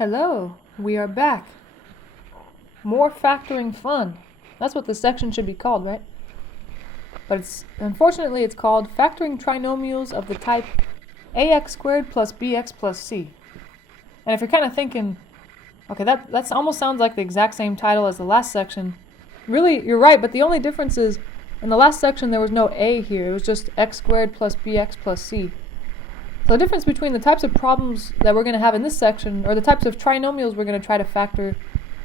Hello, we are back. More factoring fun. That's what this section should be called, right? But unfortunately it's called Factoring Trinomials of the type ax squared plus bx plus c. And if you're kind of thinking, okay, that almost sounds like the exact same title as the last section. Really, you're right, but the only difference is in the last section there was no a here. It was just x squared plus bx plus c. So the difference between the types of problems that we're going to have in this section, or the types of trinomials we're going to try to factor,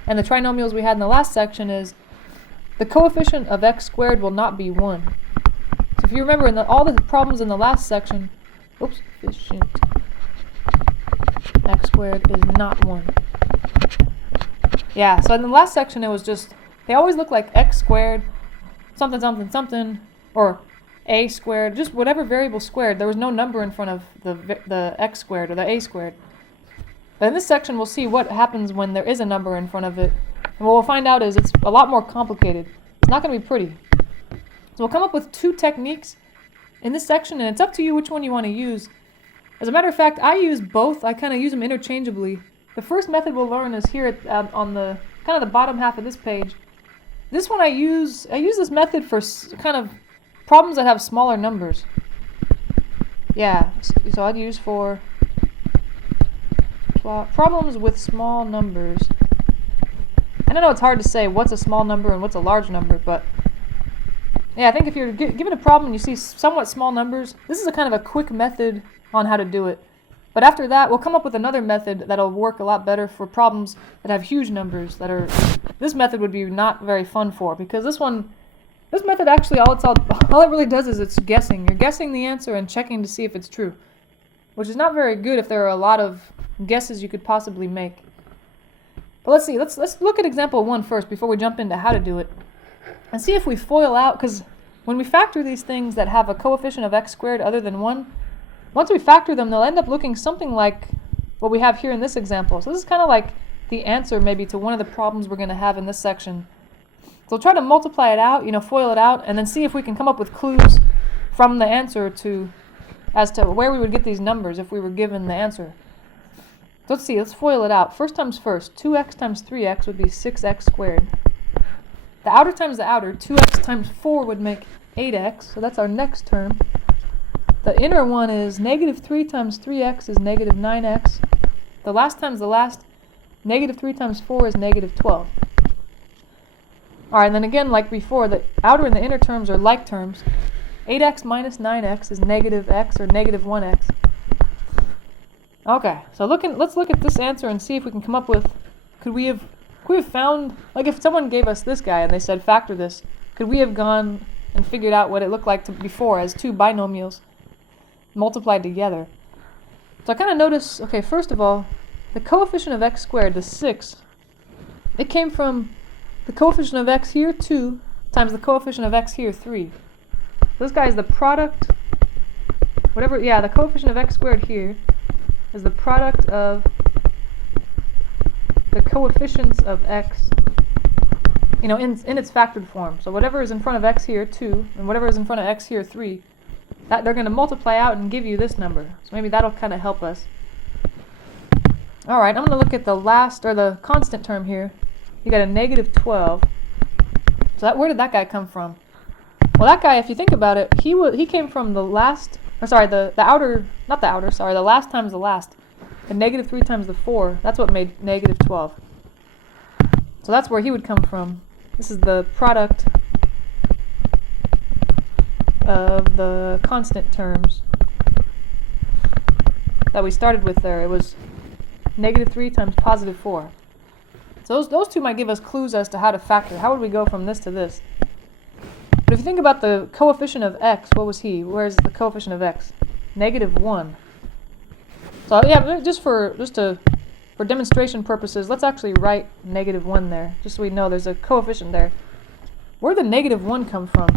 and the trinomials we had in the last section is the coefficient of x squared will not be 1. So if you remember, in all the problems in the last section, coefficient x squared is not 1. Yeah, so in the last section it was just, they always look like x squared, something, something, something, or a squared, just whatever variable squared. There was no number in front of the x squared or the a squared. But in this section we'll see what happens when there is a number in front of it. And what we'll find out is it's a lot more complicated. It's not going to be pretty. So we'll come up with two techniques in this section, and it's up to you which one you want to use. As a matter of fact, I use both. I kind of use them interchangeably. The first method we'll learn is here on the kind of the bottom half of this page. This one I use this method for kind of problems that have smaller numbers. Yeah, so I'd use for problems with small numbers. And I know it's hard to say what's a small number and what's a large number, but yeah, I think if you're given a problem and you see somewhat small numbers, this is a kind of a quick method on how to do it. But after that, we'll come up with another method that'll work a lot better for problems that have huge numbers. This method would be not very fun for, because this method actually all it really does is it's guessing. You're guessing the answer and checking to see if it's true, which is not very good if there are a lot of guesses you could possibly make. But let's see. Let's look at example 1 first before we jump into how to do it, and see if we FOIL out. Because when we factor these things that have a coefficient of x squared other than 1, once we factor them, they'll end up looking something like what we have here in this example. So this is kind of like the answer maybe to one of the problems we're going to have in this section. So we'll try to multiply it out, FOIL it out, and then see if we can come up with clues from the answer as to where we would get these numbers if we were given the answer. So let's see, let's FOIL it out. First times first, 2x times 3x would be 6x squared. The outer times the outer, 2x times 4 would make 8x, so that's our next term. The inner one is negative 3 times 3x is negative 9x. The last times the last, negative 3 times 4 is negative 12. Alright, and then again, like before, the outer and the inner terms are like terms. 8x minus 9x is negative x, or negative 1x. Okay, so let's look at this answer and see if we can come up with, could we have found, like if someone gave us this guy and they said factor this, could we have gone and figured out what it looked like before as two binomials multiplied together? So I kind of notice, okay, first of all, the coefficient of x squared, the 6, it came from the coefficient of x here, 2, times the coefficient of x here, 3. This guy is the product, the coefficient of x squared here is the product of the coefficients of x, in its factored form. So whatever is in front of x here, 2, and whatever is in front of x here, 3, that they're going to multiply out and give you this number. So maybe that'll kind of help us. Alright, I'm going to look at the constant term here. You got a negative 12. So where did that guy come from? Well, that guy, if you think about it, he came from the last times the last. The negative 3 times the 4, that's what made negative 12. So that's where he would come from. This is the product of the constant terms that we started with there. It was negative 3 times positive 4. So those two might give us clues as to how to factor. How would we go from this to this? But if you think about the coefficient of x, what was he? Where's the coefficient of x? Negative 1. So yeah, just for demonstration purposes, let's actually write negative 1 there, just so we know there's a coefficient there. Where did the negative 1 come from?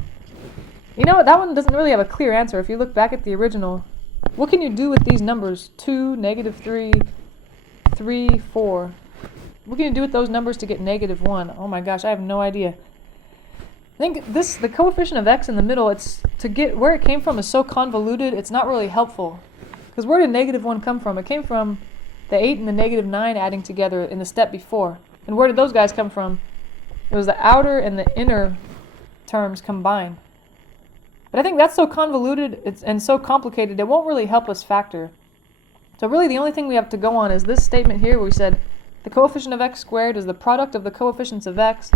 That one doesn't really have a clear answer. If you look back at the original, what can you do with these numbers? 2, negative 3, 3, 4. What can you do with those numbers to get negative 1? Oh my gosh, I have no idea. I think the coefficient of x in the middle, it's to get where it came from is so convoluted, it's not really helpful. Because where did negative 1 come from? It came from the 8 and the negative 9 adding together in the step before. And where did those guys come from? It was the outer and the inner terms combined. But I think that's so convoluted and so complicated, it won't really help us factor. So really the only thing we have to go on is this statement here where we said the coefficient of x squared is the product of the coefficients of x,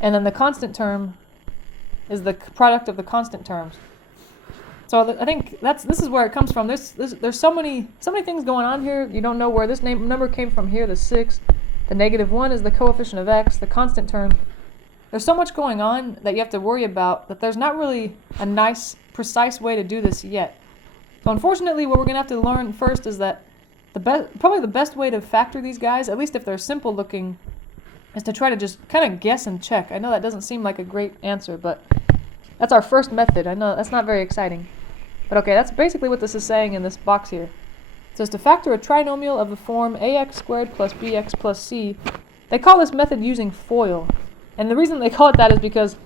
and then the constant term is the product of the constant terms. So I think this is where it comes from. There's so many things going on here. You don't know where this number came from here, the 6. The negative 1 is the coefficient of x, the constant term. There's so much going on that you have to worry about that there's not really a nice, precise way to do this yet. So unfortunately, what we're going to have to learn first is that probably the best way to factor these guys, at least if they're simple looking, is to try to just kind of guess and check. I know that doesn't seem like a great answer, but that's our first method. I know that's not very exciting. But okay, that's basically what this is saying in this box here. It says to factor a trinomial of the form ax squared plus bx plus c, they call this method using FOIL. And the reason they call it that is because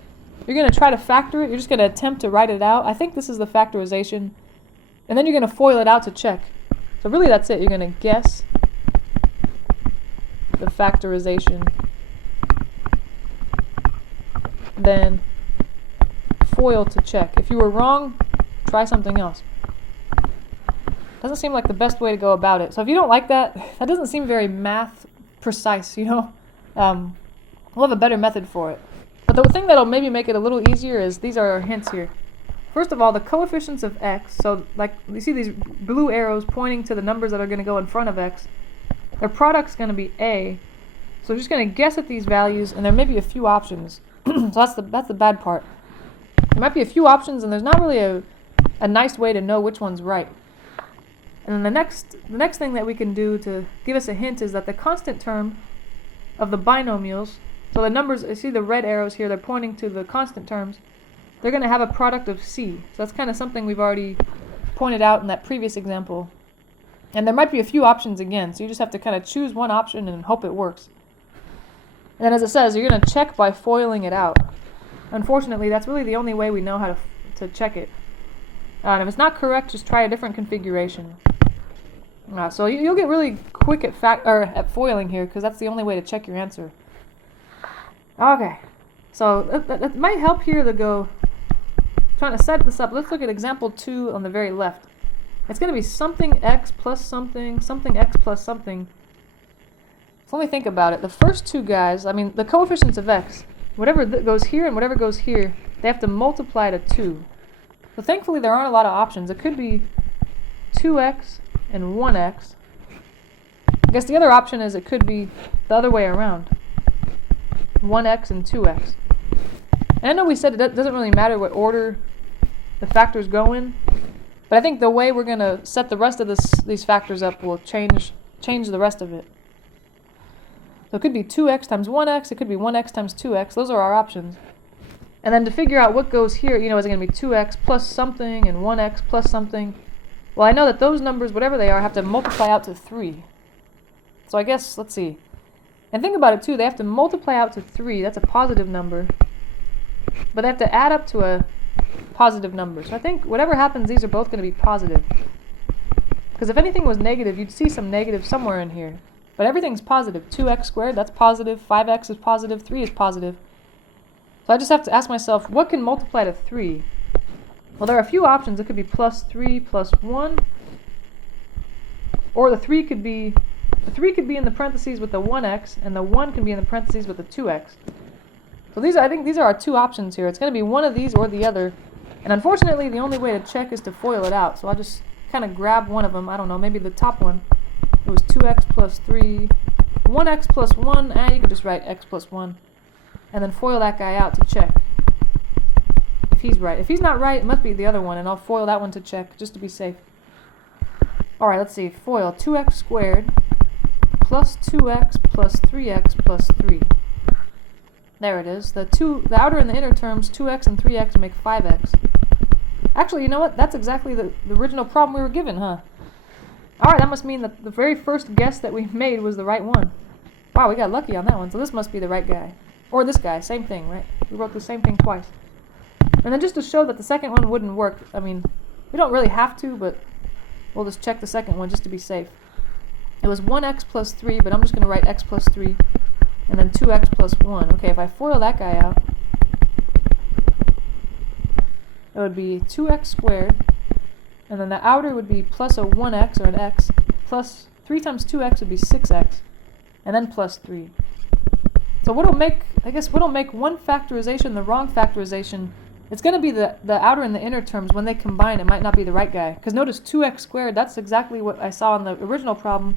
you're going to try to factor it, you're just going to attempt to write it out. I think this is the factorization. And then you're going to FOIL it out to check. So really that's it. You're going to guess the factorization, then FOIL to check. If you were wrong, try something else. Doesn't seem like the best way to go about it. So if you don't like that, that doesn't seem very math precise, you know. We'll have a better method for it. But the thing that'll maybe make it a little easier is these are our hints here. First of all, the coefficients of x, so like you see these blue arrows pointing to the numbers that are going to go in front of x, their product's going to be a. So we're just going to guess at these values, and there may be a few options. So that's the bad part. There might be a few options, and there's not really a nice way to know which one's right. And then the next thing that we can do to give us a hint is that the constant term of the binomials, so the numbers, you see the red arrows here, they're pointing to the constant terms, they're going to have a product of c. So that's kind of something we've already pointed out in that previous example. And there might be a few options again, so you just have to kind of choose one option and hope it works. And then as it says, you're going to check by foiling it out. Unfortunately, that's really the only way we know how to check it. And if it's not correct, just try a different configuration. So you'll get really quick at foiling here, because that's the only way to check your answer. Okay, so that might help here to go, trying to set this up. Let's look at example 2 on the very left. It's going to be something x plus something x plus something. So let me think about it. The first two guys, I mean the coefficients of x, whatever goes here and whatever goes here, they have to multiply to 2. So thankfully there aren't a lot of options. It could be 2x and 1x. I guess the other option is it could be the other way around. 1x and 2x. And I know we said it doesn't really matter what order the factors go in, but I think the way we're going to set the rest of these factors up will change the rest of it. So it could be 2x times 1x, it could be 1x times 2x. Those are our options. And then to figure out what goes here, is it going to be 2x plus something and 1x plus something? Well, I know that those numbers, whatever they are, have to multiply out to 3. So I guess, let's see. And think about it too, they have to multiply out to 3. That's a positive number. But they have to add up to a positive number. So I think whatever happens, these are both going to be positive. Because if anything was negative, you'd see some negative somewhere in here. But everything's positive. 2x squared, that's positive. 5x is positive. 3 is positive. So I just have to ask myself, what can multiply to 3? Well, there are a few options. It could be plus 3 plus 1. Or the 3 could be in the parentheses with the 1x, and the 1 can be in the parentheses with the 2x. So I think these are our two options here. It's going to be one of these or the other. And unfortunately, the only way to check is to FOIL it out. So I'll just kind of grab one of them. I don't know, maybe the top one. It was 2x plus 3, 1x plus 1. You could just write x plus 1. And then FOIL that guy out to check if he's right. If he's not right, it must be the other one, and I'll FOIL that one to check just to be safe. Alright, let's see. FOIL 2x squared plus 2x plus 3x plus 3. There it is. The outer and the inner terms, 2x and 3x, make 5x. Actually, you know what? That's exactly the original problem we were given, huh? Alright, that must mean that the very first guess that we made was the right one. Wow, we got lucky on that one. So this must be the right guy. Or this guy, same thing, right? We wrote the same thing twice. And then just to show that the second one wouldn't work, I mean, we don't really have to, but we'll just check the second one just to be safe. It was 1x plus 3, but I'm just going to write x plus 3, and then 2x plus 1. Okay, if I FOIL that guy out, it would be 2x squared, and then the outer would be plus a 1x, or an x, plus 3 times 2x would be 6x, and then plus 3. So what'll make one factorization the wrong factorization, it's going to be the outer and the inner terms. When they combine, it might not be the right guy. Because notice 2x squared, that's exactly what I saw in the original problem.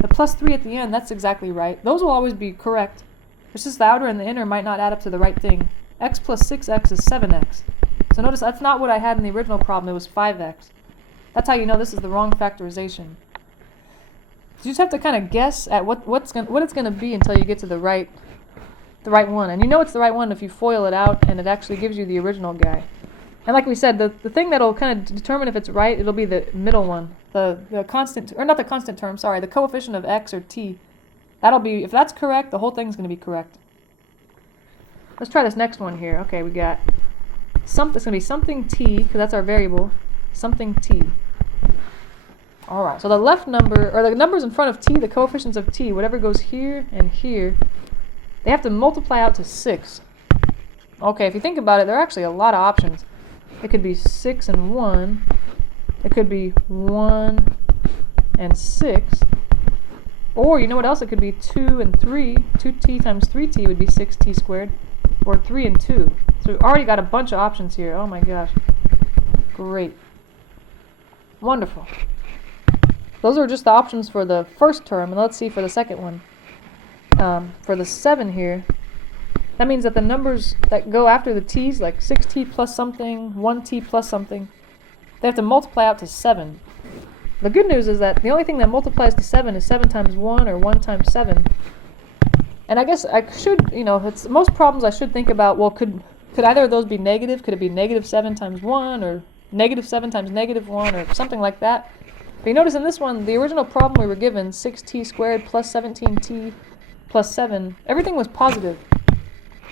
The plus 3 at the end, that's exactly right. Those will always be correct. It's just the outer and the inner might not add up to the right thing. X plus 6x is 7x. So notice that's not what I had in the original problem. It was 5x. That's how you know this is the wrong factorization. You just have to kind of guess at what it's going to be until you get to the right one. And you know it's the right one if you FOIL it out and it actually gives you the original guy. And like we said, the thing that'll kind of determine if it's right, it'll be the middle one. The constant, or not the constant term, sorry, the coefficient of x or t. That'll be, if that's correct, the whole thing's going to be correct. Let's try this next one here. Okay, we got it's going to be something t, because that's our variable, something t. Alright, so the left number, or the numbers in front of t, the coefficients of t, whatever goes here and here, they have to multiply out to 6. Okay, if you think about it, there are actually a lot of options. It could be 6 and 1. It could be 1 and 6. Or, you know what else? It could be 2 and 3. 2t times 3t would be 6t squared. Or 3 and 2. So we've already got a bunch of options here. Oh my gosh. Great. Wonderful. Those are just the options for the first term. And let's see for the second one. For the 7 here, that means that the numbers that go after the t's, like 6t plus something, 1t plus something, they have to multiply out to 7. The good news is that the only thing that multiplies to 7 is 7 times 1 or 1 times 7. And I guess I should, it's most problems I should think about, well, could either of those be negative? Could it be negative 7 times 1 or negative 7 times negative 1 or something like that? But you notice in this one, the original problem we were given, 6t squared plus 17t plus 7, everything was positive.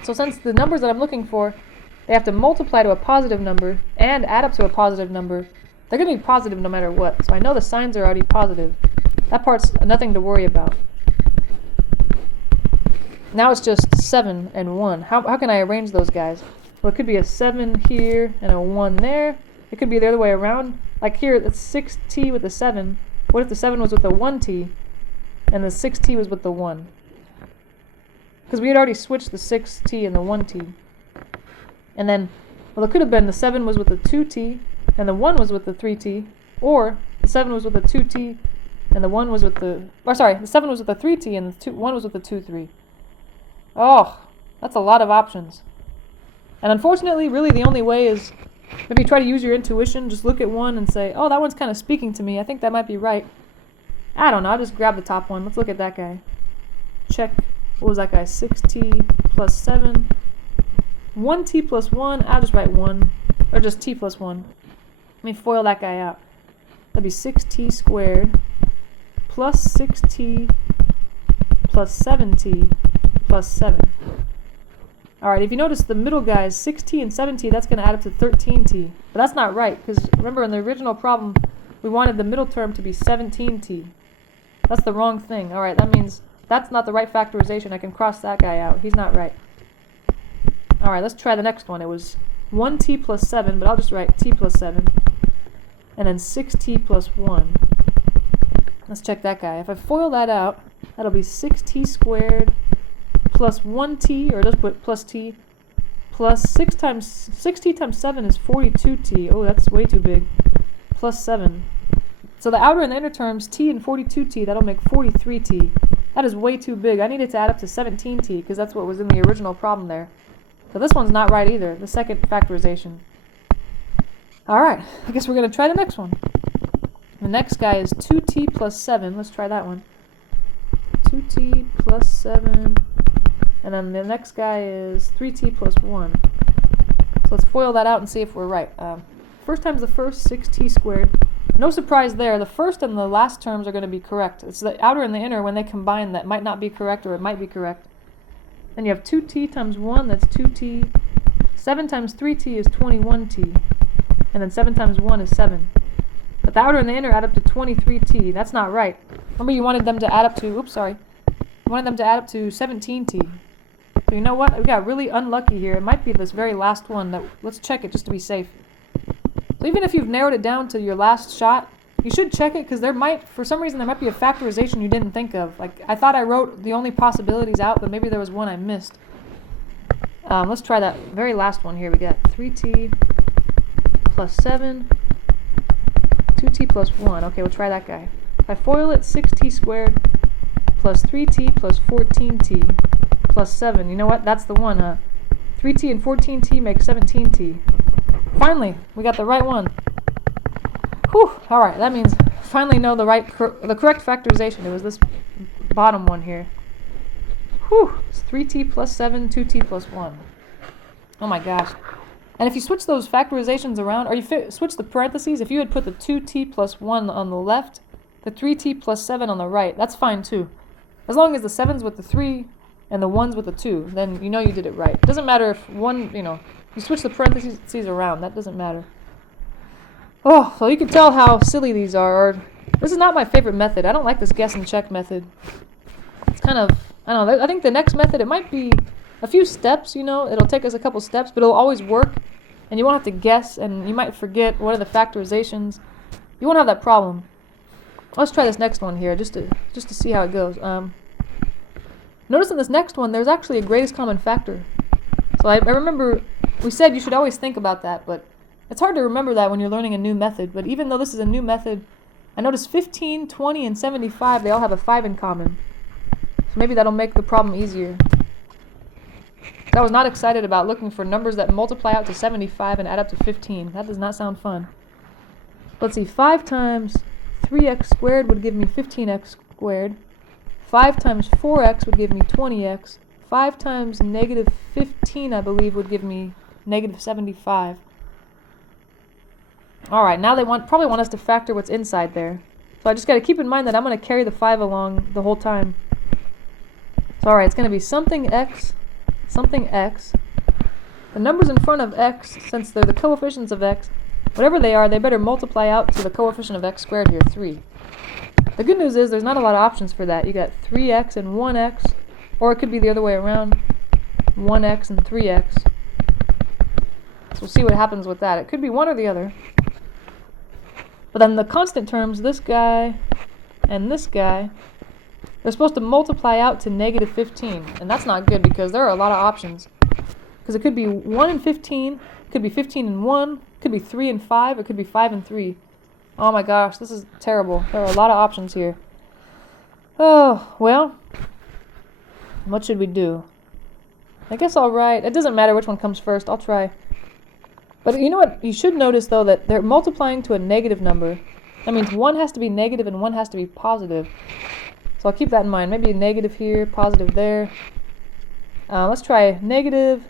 So since the numbers that I'm looking for, they have to multiply to a positive number and add up to a positive number, they're going to be positive no matter what. So I know the signs are already positive. That part's nothing to worry about. Now it's just 7 and 1. How can I arrange those guys? Well, it could be a 7 here and a 1 there. It could be the other way around. Like here, it's 6t with a 7. What if the 7 was with a 1t and the 6t was with the 1? Because we had already switched the 6t and the 1t. And then, well, it could have been the 7 was with the 2t and the 1 was with the 3t. Or the 7 was with the 2t and the 1 was with the... Or sorry, the 7 was with the 3t and the 1 was with the 2-3. Oh, that's a lot of options. And unfortunately, really the only way is maybe try to use your intuition. Just look at one and say, oh, that one's kind of speaking to me. I think that might be right. I don't know. I'll just grab the top one. Let's look at that guy. Check. What was that guy? 6t plus 7. 1t plus 1. I'll just write 1. Or just t plus 1. Let me FOIL that guy out. That'd be 6t squared plus 6t plus 7t plus 7. Alright, if you notice the middle guys, 6t and 7t, that's going to add up to 13t. But that's not right, because remember in the original problem, we wanted the middle term to be 17t. That's the wrong thing. Alright, that means that's not the right factorization. I can cross that guy out. He's not right. Alright, let's try the next one. It was 1t plus 7, but I'll just write t plus 7. And then 6t plus 1. Let's check that guy. If I FOIL that out, that'll be 6t squared plus 1t, or just put plus t, plus 6t times 7 is 42t. Oh, that's way too big. Plus 7. So the outer and the inner terms, t and 42t, that'll make 43t. That is way too big. I need it to add up to 17t, because that's what was in the original problem there. So this one's not right either, the second factorization. Alright, I guess we're going to try the next one. The next guy is 2t plus 7. Let's try that one. 2t plus 7. And then the next guy is 3t plus 1. So let's FOIL that out and see if we're right. First times the first, 6t squared. No surprise there. The first and the last terms are going to be correct. It's the outer and the inner, when they combine, that might not be correct, or it might be correct. Then you have 2t times 1, that's 2t. 7 times 3t is 21t. And then 7 times 1 is 7. But the outer and the inner add up to 23t. That's not right. Remember you wanted them to add up to, oops, sorry. You wanted them to add up to 17t. So you know what? We got really unlucky here. It might be this very last one. Let's check it just to be safe. So even if you've narrowed it down to your last shot, you should check it because there might, for some reason, there might be a factorization you didn't think of. Like, I thought I wrote the only possibilities out, but maybe there was one I missed. Let's try that very last one here. We got 3t plus 7, 2t plus 1. Okay, we'll try that guy. If I FOIL it, 6t squared plus 3t plus 14t plus 7. You know what? That's the one, huh? 3t and 14t make 17t. Finally, we got the right one. Whew, alright, that means finally know the correct factorization. It was this bottom one here. Whew, it's 3t plus 7, 2t plus 1. Oh my gosh. And if you switch those factorizations around, or you switch the parentheses, if you had put the 2t plus 1 on the left, the 3t plus 7 on the right, that's fine too. As long as the 7's with the 3 and the 1's with the 2, then you know you did it right. It doesn't matter if one, you switch the parentheses around, that doesn't matter. Oh, so you can tell how silly these are. This is not my favorite method. I don't like this guess and check method. It's kind of, I don't know, I think the next method, it might be a few steps, it'll take us a couple steps, but it'll always work, and you won't have to guess, and you might forget what are the factorizations. You won't have that problem. Let's try this next one here, just to see how it goes. Notice in this next one, there's actually a greatest common factor. So I remember we said you should always think about that, but it's hard to remember that when you're learning a new method. But even though this is a new method, I noticed 15, 20, and 75, they all have a 5 in common. So maybe that'll make the problem easier. I was not excited about looking for numbers that multiply out to 75 and add up to 15. That does not sound fun. Let's see, 5 times 3x squared would give me 15x squared. 5 times 4x would give me 20x. 5 times negative 15, I believe, would give me negative 75. Alright, now they probably want us to factor what's inside there. So I just got to keep in mind that I'm going to carry the 5 along the whole time. So alright, it's going to be something x. The numbers in front of x, since they're the coefficients of x, whatever they are, they better multiply out to the coefficient of x squared here, 3. The good news is there's not a lot of options for that. You got 3x and 1x, or it could be the other way around, 1x and 3x. So we'll see what happens with that. It could be one or the other. But then the constant terms, this guy and this guy, they're supposed to multiply out to negative 15. And that's not good because there are a lot of options. Because it could be 1 and 15, it could be 15 and 1, it could be 3 and 5, it could be 5 and 3. Oh my gosh, this is terrible. There are a lot of options here. Oh, well, what should we do? I guess I'll write, it doesn't matter which one comes first, I'll try. But you know what, you should notice though that they're multiplying to a negative number. That means one has to be negative and one has to be positive. So I'll keep that in mind. Maybe a negative here, positive there. Let's try negative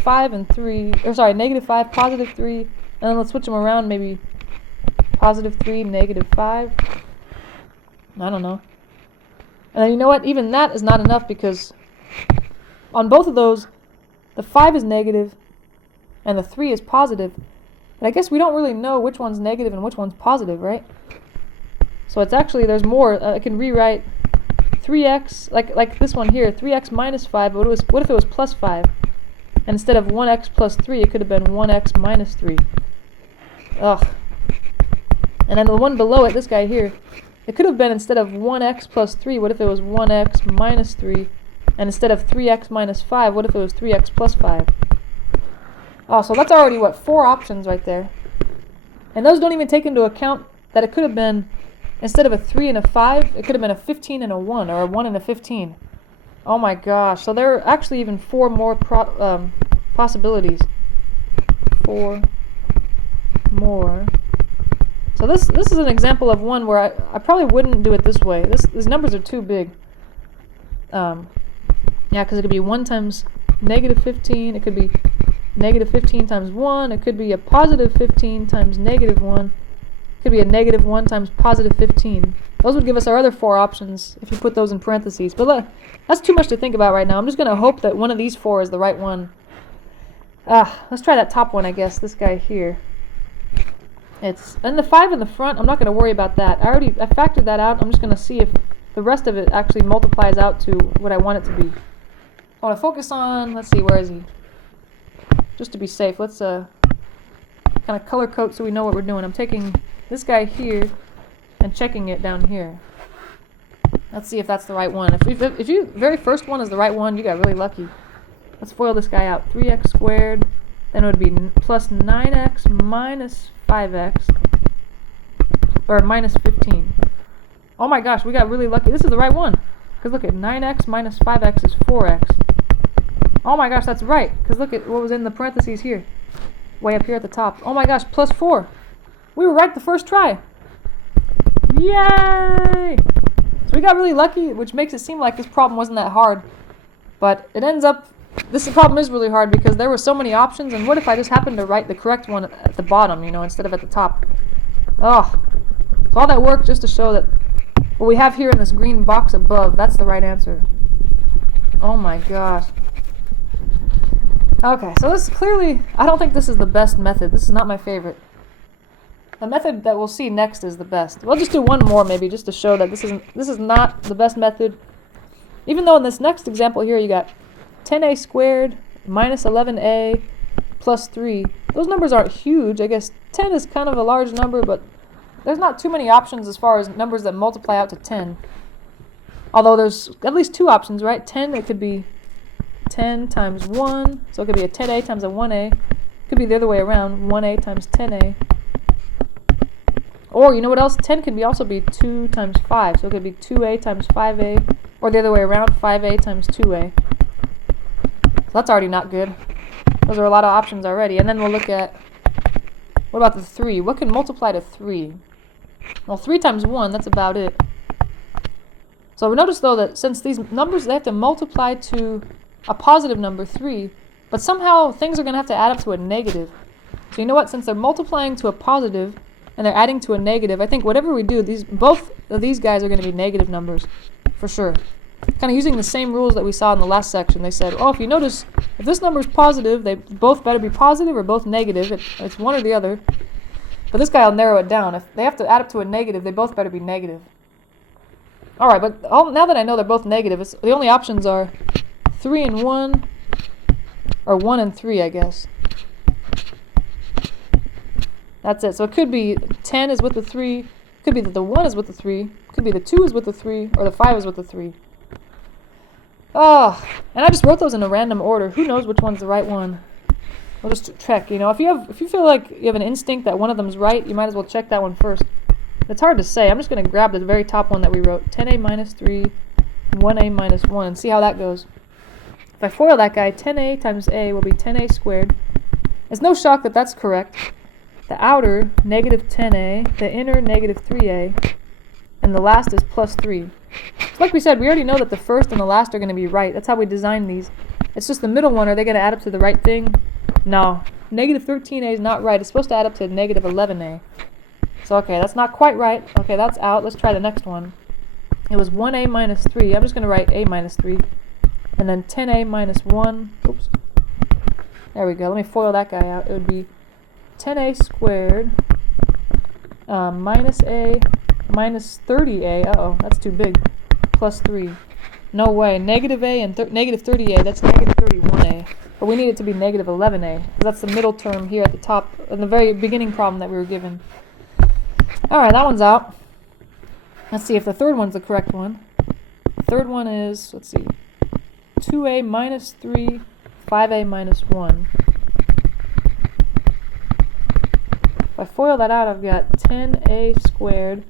5 and 3, or sorry, negative 5, positive 3, and then let's switch them around, maybe positive 3, negative 5. I don't know. And then you know what, even that is not enough because on both of those, the 5 is negative and the 3 is positive. But I guess we don't really know which one's negative and which one's positive, right? So it's actually, there's more. I can rewrite 3x, like this one here, 3x minus 5, but what if it was plus 5? And instead of 1x plus 3, it could have been 1x minus 3. Ugh. And then the one below it, this guy here, it could have been instead of 1x plus 3, what if it was 1x minus 3? And instead of 3x minus 5, what if it was 3x plus 5? Oh, so that's already, 4 options right there. And those don't even take into account that it could have been, instead of a 3 and a 5, it could have been a 15 and a 1, or a 1 and a 15. Oh my gosh, so there are actually even 4 more possibilities. 4 more. So this is an example of one where I probably wouldn't do it this way. These numbers are too big. Yeah, because it could be 1 times negative 15, it could be negative 15 times 1, it could be a positive 15 times negative 1, it could be a negative 1 times positive 15. Those would give us our other 4 options if you put those in parentheses. But that's too much to think about right now. I'm just going to hope that one of these 4 is the right one. Let's try that top one, I guess, this guy here. and the 5 in the front, I'm not going to worry about that. I factored that out. I'm just going to see if the rest of it actually multiplies out to what I want it to be. I want to focus on, let's see, where is he? Just to be safe, let's kind of color code so we know what we're doing. I'm taking this guy here and checking it down here. Let's see if that's the right one. If you very first one is the right one, you got really lucky. Let's FOIL this guy out. 3x squared, then it would be plus 9x minus 5x, or minus 15. Oh my gosh, we got really lucky. This is the right one. Because look at 9x minus 5x is 4x. Oh my gosh, that's right. Because look at what was in the parentheses here. Way up here at the top. Oh my gosh, plus 4. We were right the first try. Yay! So we got really lucky, which makes it seem like this problem wasn't that hard. But it ends up, this problem is really hard because there were so many options, and what if I just happened to write the correct one at the bottom, instead of at the top? Oh, so all that work just to show that what we have here in this green box above, that's the right answer. Oh my gosh. Okay, so this clearly, I don't think this is the best method. This is not my favorite. The method that we'll see next is the best. We'll just do one more maybe just to show that this is not the best method. Even though in this next example here you got 10a squared minus 11a plus 3. Those numbers aren't huge. I guess 10 is kind of a large number, but there's not too many options as far as numbers that multiply out to 10. Although there's at least two options, right? 10, it could be 10 times 1, so it could be a 10a times a 1a. It could be the other way around, 1a times 10a. Or, you know what else? 10 could also be 2 times 5, so it could be 2a times 5a, or the other way around, 5a times 2a. So that's already not good. Those are a lot of options already. And then we'll look at, what about the 3? What can multiply to 3? Well, 3 times 1, that's about it. So we notice, though, that since these numbers, they have to multiply to a positive number, 3, but somehow things are going to have to add up to a negative. So you know what? Since they're multiplying to a positive, and they're adding to a negative, I think whatever we do, both of these guys are going to be negative numbers, for sure. Kind of using the same rules that we saw in the last section. They said, oh, if you notice, if this number is positive, they both better be positive or both negative. It's one or the other. But this guy will narrow it down. If they have to add up to a negative, they both better be negative. Alright, but now that I know they're both negative, the only options are 3 and 1, or 1 and 3, I guess. That's it. So it could be 10 is with the 3, could be that the 1 is with the 3, could be the 2 is with the 3, or the 5 is with the 3. Oh, and I just wrote those in a random order. Who knows which one's the right one? We'll just check, If you feel like you have an instinct that one of them is right, you might as well check that one first. It's hard to say. I'm just going to grab the very top one that we wrote, 10a minus 3, 1a minus 1, and see how that goes. If I FOIL that guy, 10a times a will be 10a squared. It's no shock that that's correct. The outer, negative 10a, the inner, negative 3a, and the last is plus 3. So like we said, we already know that the first and the last are going to be right. That's how we designed these. It's just the middle one, are they going to add up to the right thing? No. Negative 13a is not right. It's supposed to add up to negative 11a. So okay, that's not quite right. Okay, that's out. Let's try the next one. It was 1a minus 3. I'm just going to write a minus 3. And then 10a minus 1. Oops. There we go. Let me FOIL that guy out. It would be 10a squared minus a minus 30a. Uh-oh, that's too big. Plus 3. No way. Negative a and negative 30a, that's negative 31a. But we need it to be negative 11a, because that's the middle term here at the top, in the very beginning problem that we were given. Alright, that one's out. Let's see if the third one's the correct one. The third one is, let's see, 2a minus 3, 5a minus 1. If I FOIL that out, I've got 10a squared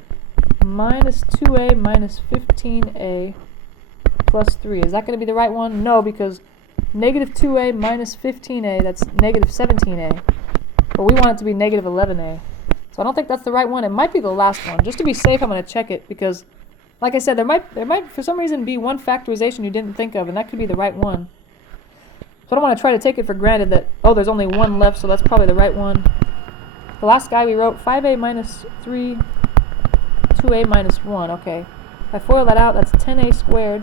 minus 2a minus 15a plus 3. Is that going to be the right one? No, because negative 2a minus 15a, that's negative 17a. But we want it to be negative 11a. So I don't think that's the right one. It might be the last one. Just to be safe, I'm going to check it because, like I said, there might for some reason be one factorization you didn't think of, and that could be the right one. So I don't want to try to take it for granted that, oh, there's only one left, so that's probably the right one. The last guy we wrote, 5a minus 3, 2a minus 1. Okay. If I FOIL that out, that's 10a squared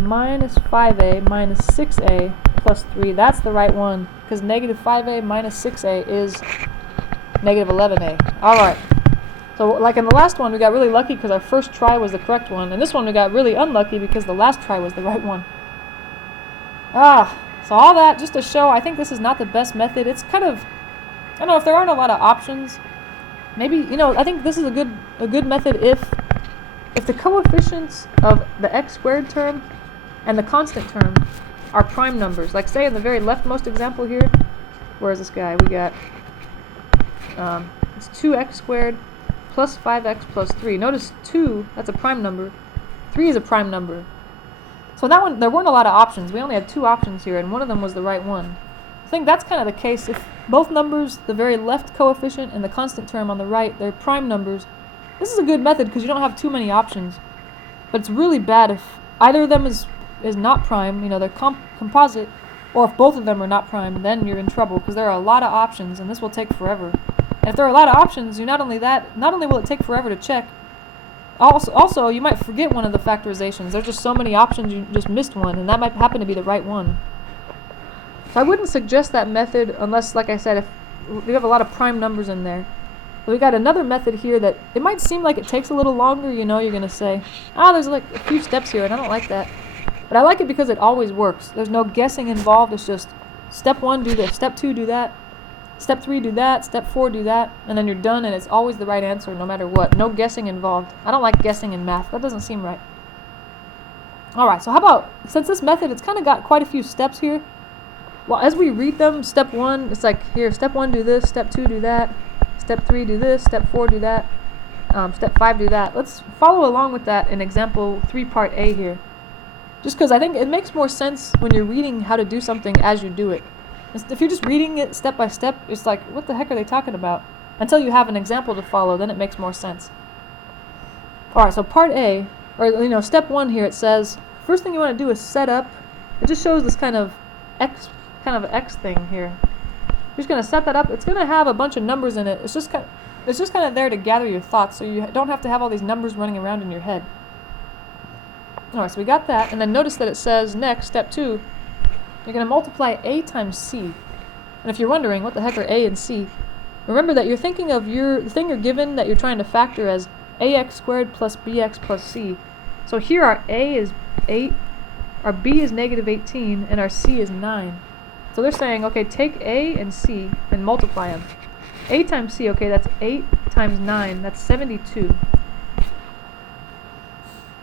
minus 5a minus 6a plus 3. That's the right one, because negative 5a minus 6a is negative 11a. Alright. So like in the last one, we got really lucky because our first try was the correct one. And this one we got really unlucky because the last try was the right one. So all that just to show, I think this is not the best method. It's kind of, I don't know, if there aren't a lot of options, maybe, I think this is a good method if the coefficients of the x squared term and the constant term are prime numbers. Like say in the very leftmost example here, where is this guy? We got, it's 2x squared plus 5x plus 3. Notice 2, that's a prime number. 3 is a prime number. So that one, there weren't a lot of options. We only had 2 options here, and one of them was the right one. I think that's kind of the case. If both numbers, the very left coefficient and the constant term on the right, they're prime numbers, this is a good method because you don't have too many options. But it's really bad if either of them is not prime, they're composite, or if both of them are not prime, then you're in trouble because there are a lot of options, and this will take forever. And if there are a lot of options, not only will it take forever to check, also you might forget one of the factorizations. There's just so many options, you just missed one, and that might happen to be the right one. So I wouldn't suggest that method unless, like I said, if we have a lot of prime numbers in there. But we got another method here that it might seem like it takes a little longer. You're going to say, there's like a few steps here, and I don't like that. But I like it because it always works. There's no guessing involved. It's just step 1, do this. Step 2, do that. Step 3, do that. Step 4, do that. And then you're done, and it's always the right answer no matter what. No guessing involved. I don't like guessing in math. That doesn't seem right. Alright, so how about, since this method, it's kind of got quite a few steps here. Well, as we read them, step 1, it's like, here, step 1, do this. Step 2, do that. Step 3, do this. Step 4, do that. Step 5, do that. Let's follow along with that in example 3, part A here. Just because I think it makes more sense when you're reading how to do something as you do it. If you're just reading it step by step, it's like, what the heck are they talking about? Until you have an example to follow, then it makes more sense. Alright, so part A, or step 1 here, it says, first thing you want to do is set up. It just shows this kind of X thing here. You're just going to set that up. It's going to have a bunch of numbers in it. It's just kind of there to gather your thoughts, so you don't have to have all these numbers running around in your head. Alright, so we got that, and then notice that it says next, step 2, you're going to multiply a times c. And if you're wondering, what the heck are a and c? Remember that you're thinking of the thing you're given that you're trying to factor as ax squared plus bx plus c. So here our a is 8, our b is negative 18, and our c is 9. So they're saying, okay, take a and c and multiply them. A times c, okay, that's 8 times 9, that's 72.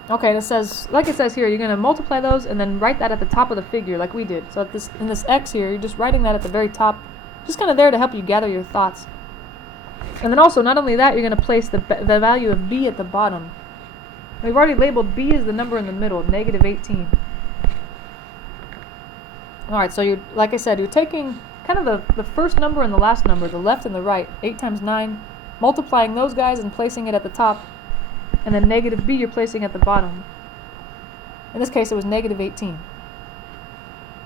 Okay, and it says, like it says here, you're going to multiply those and then write that at the top of the figure like we did. So in this x here, you're just writing that at the very top, just kind of there to help you gather your thoughts. And then also, not only that, you're going to place the value of b at the bottom. We've already labeled b as the number in the middle, negative 18. Alright, so like I said, you're taking kind of the first number and the last number, the left and the right, 8 times 9, multiplying those guys and placing it at the top. And then negative b you're placing at the bottom. In this case it was negative 18.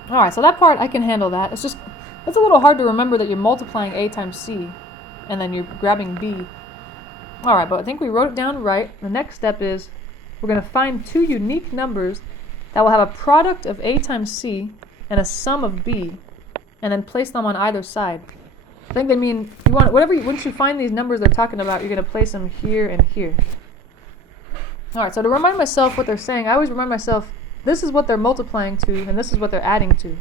Alright, so that part I can handle that. It's a little hard to remember that you're multiplying a times c and then you're grabbing b. Alright, but I think we wrote it down right. The next step is we're going to find 2 unique numbers that will have a product of a times c and a sum of b, and then place them on either side. I think they mean once you find these numbers they're talking about, you're going to place them here and here. Alright, so to remind myself what they're saying, I always remind myself this is what they're multiplying to and this is what they're adding to.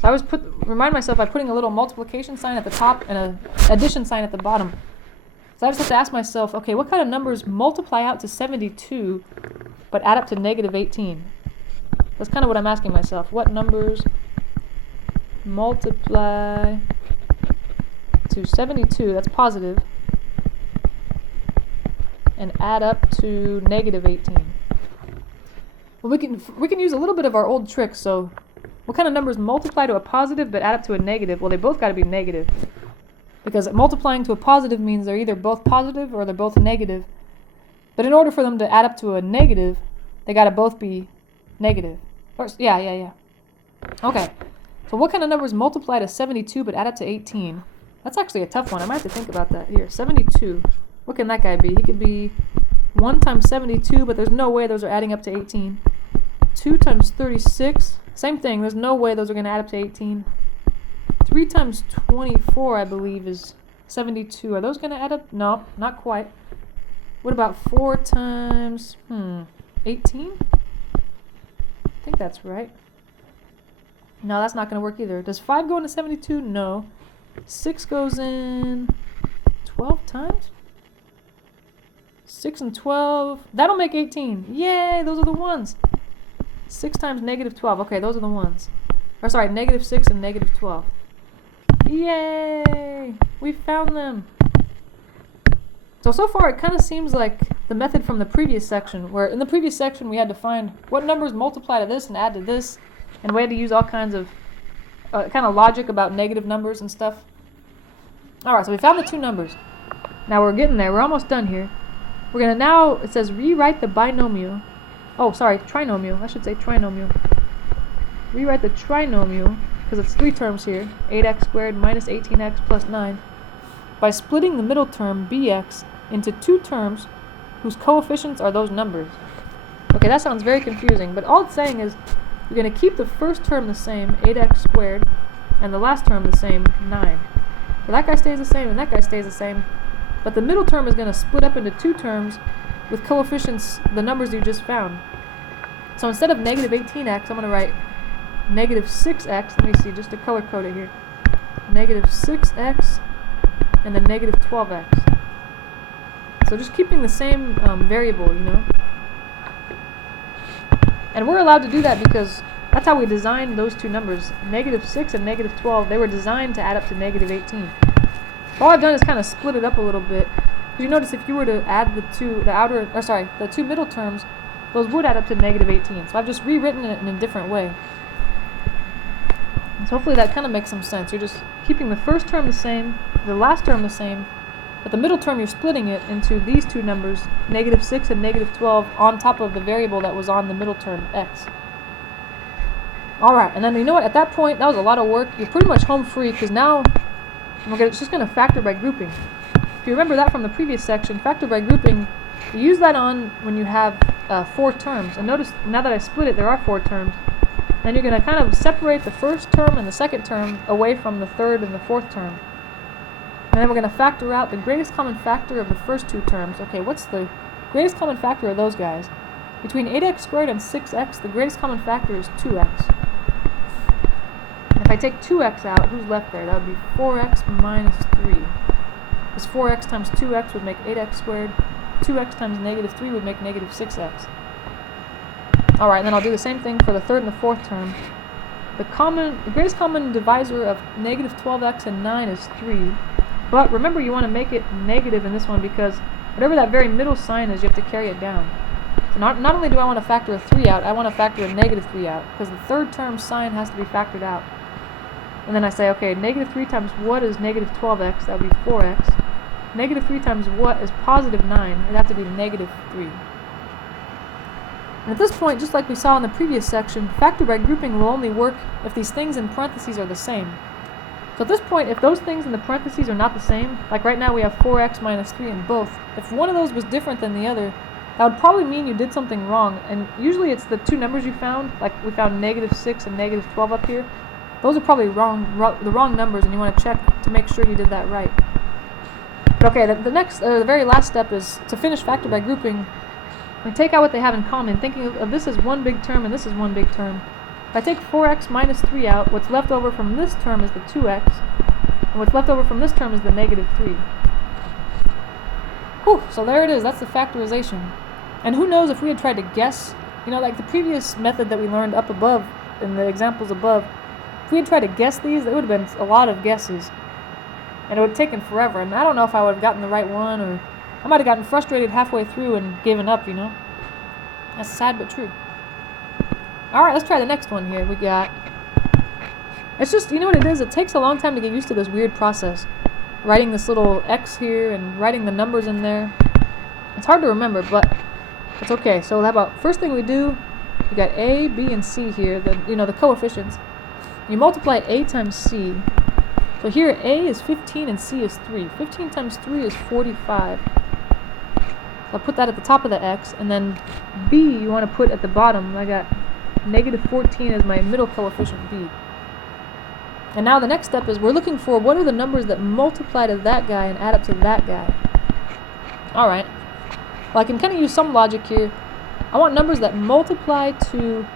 So I always remind myself by putting a little multiplication sign at the top and an addition sign at the bottom. So I just have to ask myself, okay, what kind of numbers multiply out to 72 but add up to negative 18? That's kind of what I'm asking myself. What numbers multiply to 72, that's positive, and add up to negative 18? Well, we can use a little bit of our old trick. So what kind of numbers multiply to a positive but add up to a negative? Well, they both got to be negative, because multiplying to a positive means they're either both positive or they're both negative. But in order for them to add up to a negative, they got to both be negative. Yeah. Okay, so what kind of numbers multiply to 72 but add up to 18? That's actually a tough one. I might have to think about that. Here, 72. What can that guy be? He could be 1 times 72, but there's no way those are adding up to 18. 2 times 36, same thing. There's no way those are going to add up to 18. 3 times 24, I believe, is 72. Are those going to add up? No, not quite. What about 4 times, 18? I think that's right. No, that's not going to work either. Does 5 go into 72? No. 6 goes in 12 times? 6 and 12. That'll make 18. Yay, those are the ones. 6 times negative 12. Okay, those are the ones. Or sorry, negative 6 and negative 12. Yay! We found them. So far it kind of seems like the method from the previous section, where in the previous section we had to find what numbers multiply to this and add to this, and we had to use all kinds of kind of logic about negative numbers and stuff. Alright, so we found the 2 numbers. Now we're getting there. We're almost done here. We're going to now, it says rewrite the binomial. Oh, sorry, trinomial. I should say trinomial. Rewrite the trinomial, because it's 3 terms here, 8x squared minus 18x plus 9, by splitting the middle term, bx, into 2 terms whose coefficients are those numbers. Okay, that sounds very confusing, but all it's saying is you're going to keep the first term the same, 8x squared, and the last term the same, 9. So that guy stays the same and that guy stays the same, but the middle term is going to split up into 2 terms with coefficients, the numbers you just found. So instead of negative 18x, I'm going to write negative 6x, let me see, just to color code it here, negative 6x, and then negative 12x. So just keeping the same variable, you know. And we're allowed to do that because that's how we designed those 2 numbers. Negative 6 and negative 12, they were designed to add up to negative 18. All I've done is kind of split it up a little bit. You notice if you were to add the 2 middle terms, those would add up to negative 18. So I've just rewritten it in a different way. So hopefully that kind of makes some sense. You're just keeping the first term the same, the last term the same, but the middle term you're splitting it into these 2 numbers, negative 6 and negative 12, on top of the variable that was on the middle term, x. Alright, and then you know what, at that point, that was a lot of work. You're pretty much home free, because now it's just going to factor by grouping. If you remember that from the previous section, factor by grouping, you use that on when you have 4 terms. And notice, now that I split it, there are 4 terms. Then you're going to kind of separate the first term and the second term away from the third and the fourth term. And then we're going to factor out the greatest common factor of the first 2 terms. Okay, what's the greatest common factor of those guys? Between 8x squared and 6x, the greatest common factor is 2x. And if I take 2x out, who's left there? That would be 4x minus 3. Because 4x times 2x would make 8x squared. 2x times negative 3 would make negative 6x. Alright, then I'll do the same thing for the third and the fourth term. The greatest common divisor of negative 12x and 9 is 3. But remember, you want to make it negative in this one because whatever that very middle sign is, you have to carry it down. So not only do I want to factor a 3 out, I want to factor a negative 3 out, because the third term sign has to be factored out. And then I say, okay, negative 3 times what is negative 12x? That would be 4x. Negative 3 times what is positive 9? It'd have to be negative 3. And at this point, just like we saw in the previous section, factor by grouping will only work if these things in parentheses are the same. So at this point, if those things in the parentheses are not the same, like right now we have 4x minus 3 in both, if one of those was different than the other, that would probably mean you did something wrong. And usually it's the 2 numbers you found, like we found negative 6 and negative 12 up here. Those are probably the wrong numbers, and you want to check to make sure you did that right. Okay, the very last step is to finish factor by grouping and take out what they have in common, thinking of this as one big term and this is one big term. If I take 4x minus 3 out, what's left over from this term is the 2x, and what's left over from this term is the negative 3. Whew, so there it is, that's the factorization. And who knows if we had tried to guess, you know, like the previous method that we learned up above, in the examples above, if we had tried to guess these, there would have been a lot of guesses. And it would have taken forever, and I don't know if I would have gotten the right one, or I might have gotten frustrated halfway through and given up, you know. That's sad but true. Alright, let's try the next one here. We got... It's just, you know what it is? It takes a long time to get used to this weird process. Writing this little X here and writing the numbers in there. It's hard to remember, but it's okay. So how about, first thing we do, we got A, B, and C here, the coefficients. You multiply A times C. So here A is 15 and C is 3. 15 times 3 is 45. So I'll put that at the top of the X, and then B you want to put at the bottom. I got negative 14 as my middle coefficient B. And now the next step is we're looking for what are the numbers that multiply to that guy and add up to that guy. Alright. Well, I can kind of use some logic here. I want numbers that multiply to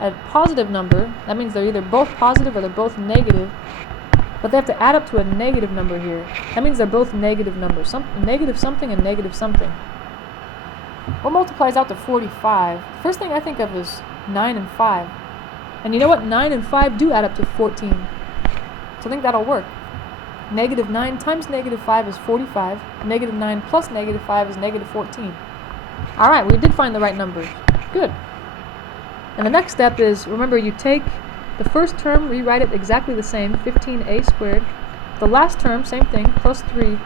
a positive number. That means they're either both positive or they're both negative. But they have to add up to a negative number here. That means they're both negative numbers. Negative something and negative something. What multiplies out to 45? First thing I think of is 9 and 5. And you know what? 9 and 5 do add up to 14. So I think that'll work. Negative 9 times negative 5 is 45. Negative 9 plus negative 5 is negative 14. Alright, we did find the right numbers. Good. And the next step is, remember, you take the first term, rewrite it exactly the same, 15a squared. The last term, same thing, plus 3.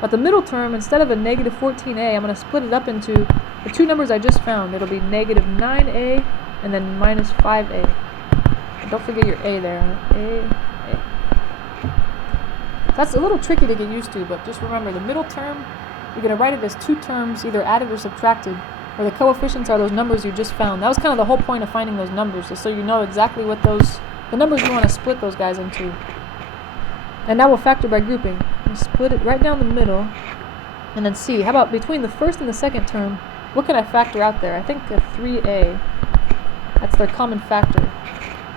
But the middle term, instead of a negative 14a, I'm going to split it up into the two numbers I just found. It'll be negative 9a and then minus 5a. And don't forget your a there. A. That's a little tricky to get used to, but just remember the middle term, you're going to write it as two terms, either added or subtracted, where the coefficients are those numbers you just found. That was kind of the whole point of finding those numbers, just so you know exactly what the numbers you want to split those guys into. And now we'll factor by grouping. We split it right down the middle, and then see. How about between the first and the second term, what can I factor out there? I think a 3a. That's their common factor.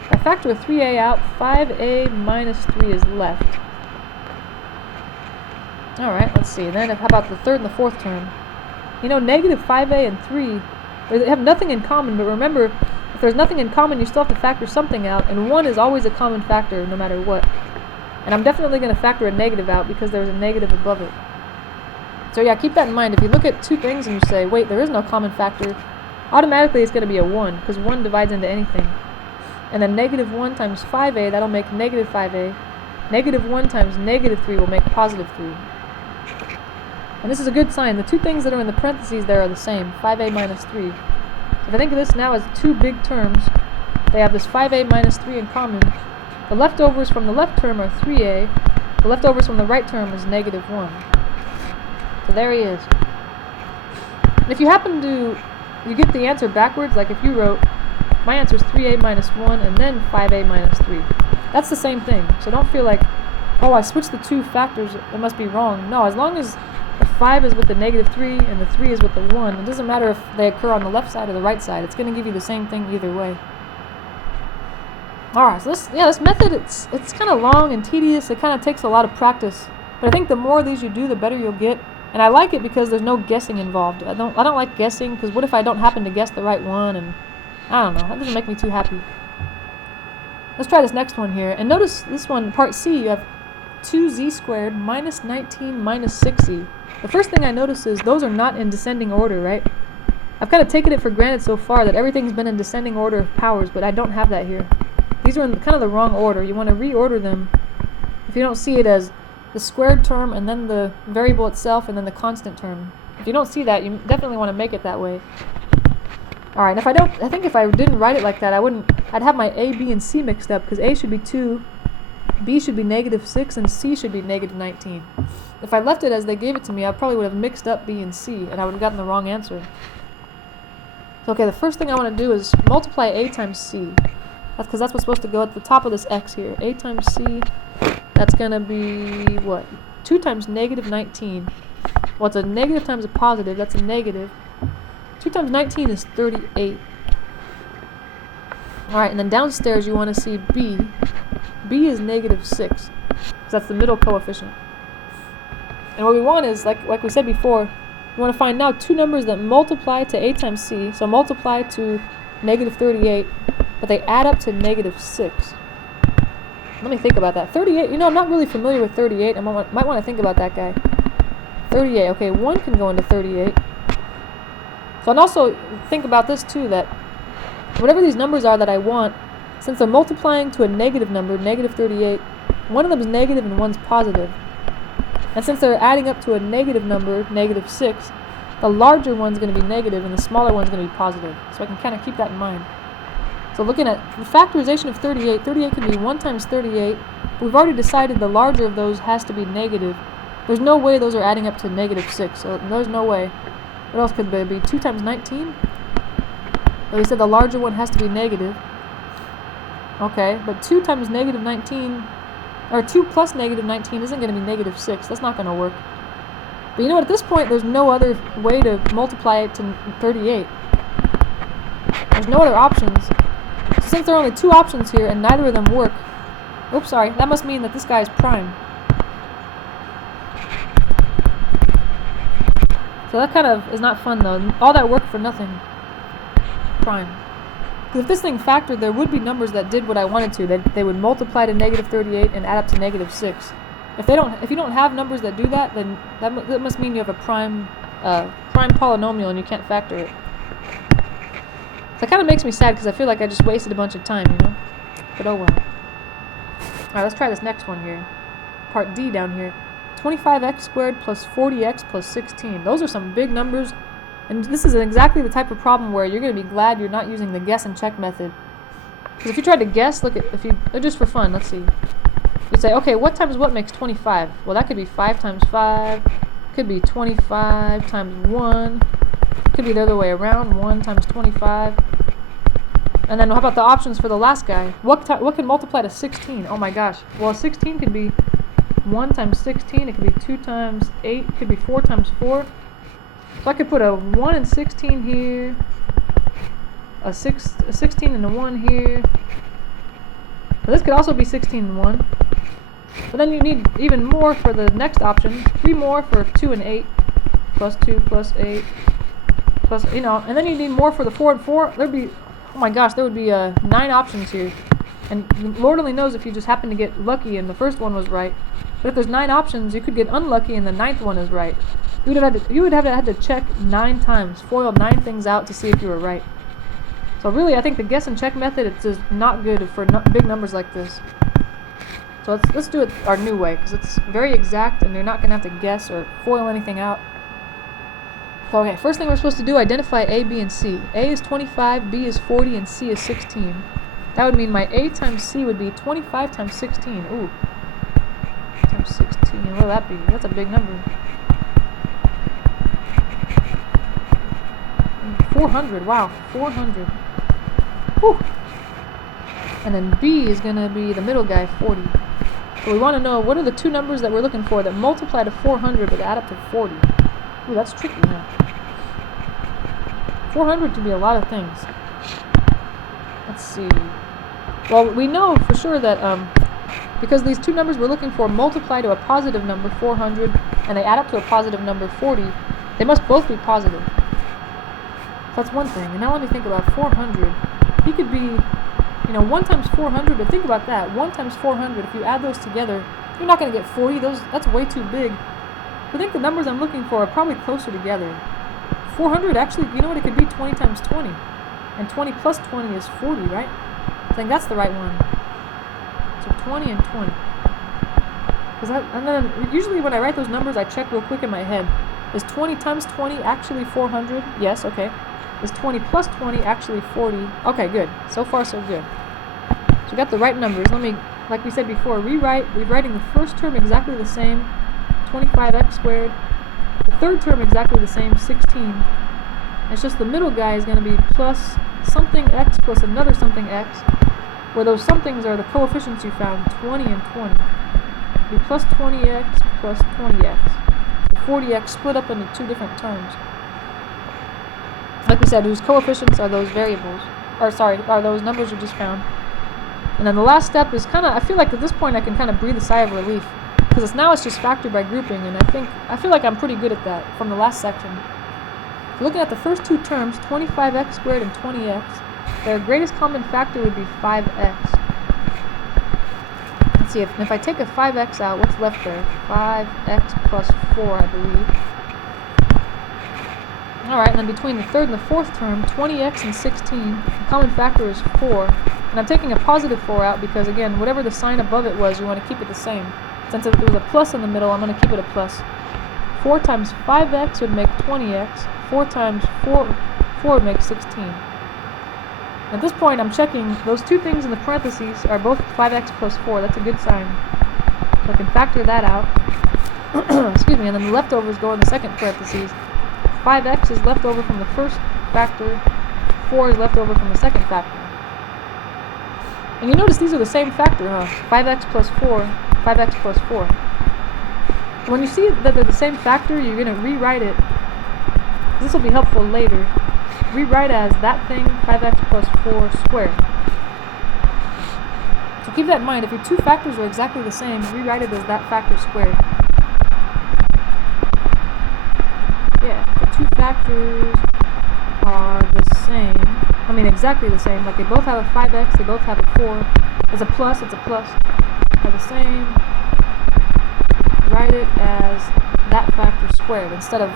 If I factor a 3a out, 5a minus 3 is left. Alright, let's see. Then how about the third and the fourth term? You know, negative 5a and 3, they have nothing in common, but remember, if there's nothing in common, you still have to factor something out, and 1 is always a common factor no matter what. And I'm definitely going to factor a negative out because there's a negative above it. So yeah, keep that in mind. If you look at two things and you say, wait, there is no common factor, automatically it's going to be a 1, because 1 divides into anything. And then negative 1 times 5a, that'll make negative 5a. Negative 1 times negative 3 will make positive 3. And this is a good sign. The two things that are in the parentheses there are the same, 5a minus 3. So if I think of this now as two big terms, they have this 5a minus 3 in common. The leftovers from the left term are 3a. The leftovers from the right term is negative 1. So there he is. And if you happen to, you get the answer backwards, like if you wrote, my answer is 3a minus 1 and then 5a minus 3. That's the same thing. So don't feel like, oh, I switched the two factors, it must be wrong. No, as long as the 5 is with the negative 3 and the 3 is with the 1, it doesn't matter if they occur on the left side or the right side. It's going to give you the same thing either way. Alright, so this method, it's kind of long and tedious. It kind of takes a lot of practice. But I think the more of these you do, the better you'll get. And I like it because there's no guessing involved. I don't like guessing, because what if I don't happen to guess the right one? And I don't know. That doesn't make me too happy. Let's try this next one here. And notice this one, part C, you have 2z squared minus 19 minus 6z. The first thing I notice is those are not in descending order, right? I've kind of taken it for granted so far that everything's been in descending order of powers, but I don't have that here. These are in kind of the wrong order. You want to reorder them if you don't see it as the squared term and then the variable itself and then the constant term. If you don't see that, you definitely want to make it that way. Alright, if I think if I didn't write it like that, I'd have my a, b, and c mixed up, because a should be 2, b should be negative 6, and c should be negative 19. If I left it as they gave it to me, I probably would have mixed up b and c, and I would have gotten the wrong answer. So, okay, the first thing I want to do is multiply a times c. That's because that's what's supposed to go at the top of this x here. A times c, that's going to be, what? 2 times negative 19. Well, it's a negative times a positive. That's a negative. 2 times 19 is 38. Alright, and then downstairs you want to see b. b is negative 6, because that's the middle coefficient. And what we want is, like we said before, we want to find now two numbers that multiply to a times c, so multiply to negative 38, but they add up to negative 6. Let me think about that. 38, you know, I'm not really familiar with 38. I might want to think about that guy. 38, okay, 1 can go into 38. So, and also think about this too, that whatever these numbers are that I want, since they're multiplying to a negative number, negative 38, one of them is negative and one's positive. And since they're adding up to a negative number, negative 6, the larger one's going to be negative and the smaller one's going to be positive. So I can kind of keep that in mind. So looking at the factorization of 38, 38 can be 1 times 38. We've already decided the larger of those has to be negative. There's no way those are adding up to negative 6, so there's no way. What else could there be? 2 times 19? Well, we said the larger one has to be negative. Okay, but 2 times negative 19, or 2 plus negative 19 isn't going to be negative 6. That's not going to work. But you know what? At this point, there's no other way to multiply it to 38. There's no other options. So since there are only 2 options here and neither of them work, oops, sorry, that must mean that this guy is prime. So that kind of is not fun though. All that work for nothing. Prime. Because if this thing factored, there would be numbers that did what I wanted to. They would multiply to negative 38 and add up to negative 6. If you don't have numbers that do that, then that must mean you have a prime polynomial and you can't factor it. So it kind of makes me sad because I feel like I just wasted a bunch of time, you know? But oh well. Alright, let's try this next one here. Part D down here. 25x squared plus 40x plus 16. Those are some big numbers. And this is exactly the type of problem where you're going to be glad you're not using the guess and check method. Because if you tried to guess, just for fun, let's see. You'd say, okay, what times what makes 25? Well, that could be 5 times 5. Could be 25 times 1. Could be the other way around, 1 times 25. And then how about the options for the last guy? What can multiply to 16? Oh my gosh. Well, 16 could be 1 times 16. It could be 2 times 8. It could be 4 times 4. So I could put a 1 and 16 here. A 16 and a 1 here. But this could also be 16 and 1. But then you need even more for the next option. 3 more for 2 and 8. Plus 2 plus 8. Plus, and then you need more for the 4 and 4. There'd be, oh my gosh, there would be 9 options here. And Lord only knows if you just happen to get lucky and the first one was right. But if there's 9 options, you could get unlucky and the 9th one is right. You would have had to check 9 times, foil 9 things out to see if you were right. So really, I think the guess and check method is just not good for big numbers like this. So let's do it our new way, because it's very exact and you're not going to have to guess or foil anything out. So, okay, first thing we're supposed to do, identify A, B, and C. A is 25, B is 40, and C is 16. That would mean my A times C would be 25 times 16. Ooh. Times 16. What would that be? That's a big number. 400. Wow. 400. Whew. And then B is going to be the middle guy, 40. So we want to know what are the 2 numbers that we're looking for that multiply to 400 but add up to 40. Ooh, that's tricky, huh? 400 could be a lot of things. Let's see. Well, we know for sure that because these 2 numbers we're looking for multiply to a positive number, 400, and they add up to a positive number, 40, they must both be positive. So that's one thing. And now let me think about 400. He could be, 1 times 400, but think about that. 1 times 400, if you add those together, you're not going to get 40. That's way too big. I think the numbers I'm looking for are probably closer together. 400, actually, you know what? It could be 20 times 20. And 20 plus 20 is 40, right? I think that's the right one. So 20 and 20. And then, usually when I write those numbers, I check real quick in my head. Is 20 times 20 actually 400? Yes, okay. Is 20 plus 20 actually 40? Okay, good. So far, so good. So we got the right numbers. Let me, like we said before, rewrite. We're writing the first term exactly the same, 25x squared. The third term exactly the same, 16. It's just the middle guy is going to be plus something x plus another something x, where those somethings are the coefficients you found, 20 and 20. It'll be plus 20x plus 20x. So 40x split up into 2 different terms. Like we said, whose coefficients are those variables, are those numbers you just found. And then the last step is I feel like at this point I can kind of breathe a sigh of relief, because now it's just factored by grouping, and I feel like I'm pretty good at that from the last section. Looking at the first 2 terms, 25x squared and 20x, their greatest common factor would be 5x. Let's see, if I take a 5x out, what's left there? 5x plus 4, I believe. Alright, and then between the third and the fourth term, 20x and 16, the common factor is 4. And I'm taking a positive 4 out because, again, whatever the sign above it was, you want to keep it the same. Since there was a plus in the middle, I'm going to keep it a plus. 4 times 5x would make 20x. 4 times 4 would make 16. At this point, I'm checking those 2 things in the parentheses are both 5x plus 4. That's a good sign. So I can factor that out. Excuse me, and then the leftovers go in the second parentheses. 5x is left over from the first factor. 4 is left over from the second factor. And you notice these are the same factor, huh? 5x plus 4. 5x plus 4. When you see that they're the same factor, you're going to rewrite it. This will be helpful later. Rewrite as that thing 5x plus 4 squared. So keep that in mind. If your two factors are exactly the same, rewrite it as that factor squared. Yeah, if the two factors are the same, I mean exactly the same, like they both have a 5x, they both have a 4. It's a plus. They're the same. Write it as that factor squared instead of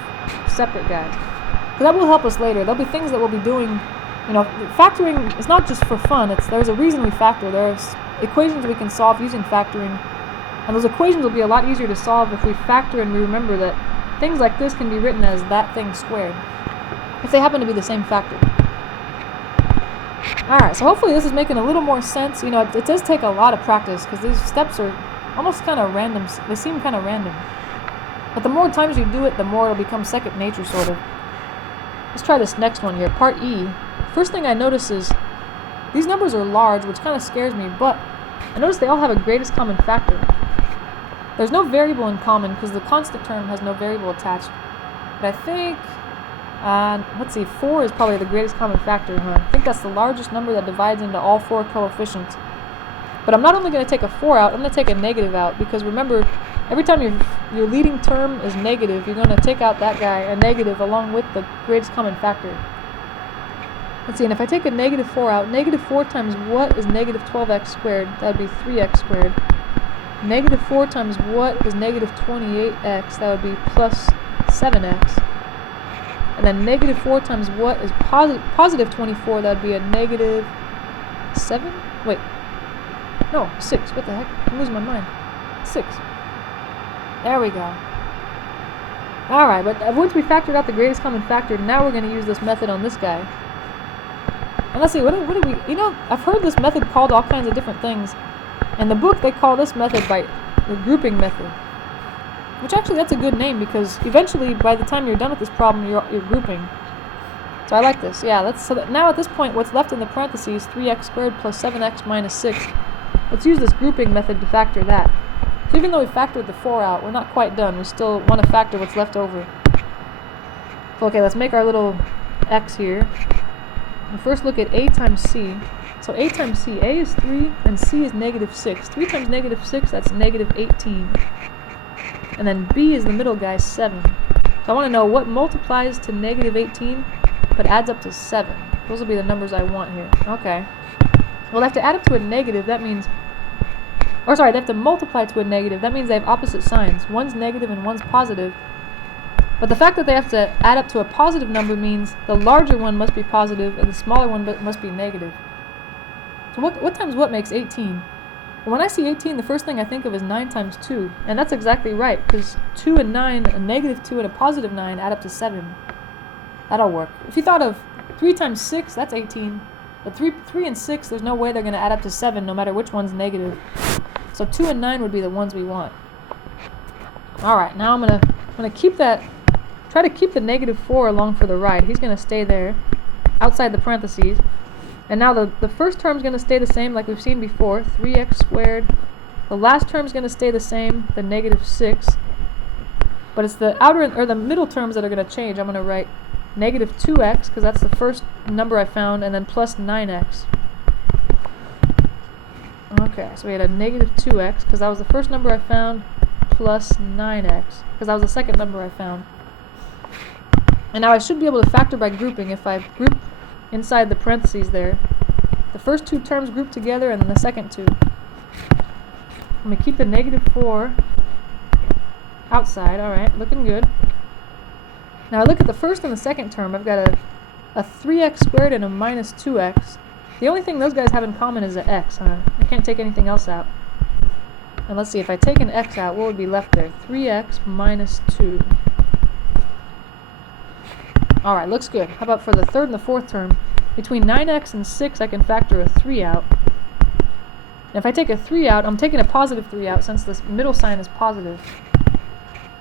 separate guys. Because that will help us later. There'll be things that we'll be doing, factoring is not just for fun. There's a reason we factor. There's equations we can solve using factoring. And those equations will be a lot easier to solve if we factor and we remember that things like this can be written as that thing squared, if they happen to be the same factor. Alright, so hopefully this is making a little more sense. It does take a lot of practice because these steps are almost kind of random. They seem kind of random. But the more times you do it, the more it'll become second nature, sort of. Let's try this next one here, part E. First thing I notice is these numbers are large, which kind of scares me, but I notice they all have a greatest common factor. There's no variable in common because the constant term has no variable attached. But I think, let's see, 4 is probably the greatest common factor. I think that's the largest number that divides into all 4 coefficients. But I'm not only going to take a 4 out, I'm going to take a negative out, because remember, every time your leading term is negative, you're going to take out that guy, a negative, along with the greatest common factor. Let's see, and if I take a negative 4 out, negative 4 times what is negative 12x squared? That would be 3x squared. Negative 4 times what is negative 28x? That would be plus 7x. And then negative 4 times what is positive 24? That would be a negative 7? Wait. No, 6. What the heck? I'm losing my mind. 6. There we go. Alright, but once we factored out the greatest common factor, now we're going to use this method on this guy. And let's see, what do we... I've heard this method called all kinds of different things. In the book, they call this method by the grouping method. Which actually, that's a good name, because eventually, by the time you're done with this problem, you're grouping. So I like this. Yeah, now at this point, what's left in the parentheses, 3x squared plus 7x minus 6. Let's use this grouping method to factor that. So even though we factored the 4 out, we're not quite done. We still want to factor what's left over. So okay, let's make our little x here. We'll first look at a times c. So a times c, a is 3 and c is negative 6. 3 times negative 6, that's negative 18. And then b is the middle guy, 7. So I want to know what multiplies to negative 18 but adds up to 7. Those will be the numbers I want here. Okay. Well, they have to add up to a negative. That means... Or sorry, they have to multiply to a negative. That means they have opposite signs. One's negative and one's positive. But the fact that they have to add up to a positive number means the larger one must be positive and the smaller one must be negative. So what times what makes 18? Well, when I see 18, the first thing I think of is 9 times 2. And that's exactly right, because 2 and 9, a negative 2 and a positive 9 add up to 7. That'll work. If you thought of 3 times 6, that's 18. But 3 and 6, there's no way they're going to add up to 7, no matter which one's negative. So 2 and 9 would be the ones we want. Alright, now I'm gonna keep that, try to keep the negative 4 along for the right. He's going to stay there, outside the parentheses. And now the first term's going to stay the same like we've seen before, 3x squared. The last term's going to stay the same, the negative 6. But it's the the middle terms that are going to change. I'm going to write negative 2x, because that's the first number I found, and then plus 9x. Okay, so we had a negative 2x, because that was the first number I found, plus 9x, because that was the second number I found. And now I should be able to factor by grouping if I group inside the parentheses there. The first two terms group together, and then the second two. I'm going to keep the negative 4 outside. Alright, looking good. Now I look at the first and the second term. I've got a 3x squared and a minus 2x. The only thing those guys have in common is an x. I can't take anything else out. And let's see, if I take an x out, what would be left there? 3x minus 2. Alright, looks good. How about for the third and the fourth term? Between 9x and 6, I can factor a 3 out. And if I take a 3 out, I'm taking a positive 3 out since this middle sign is positive.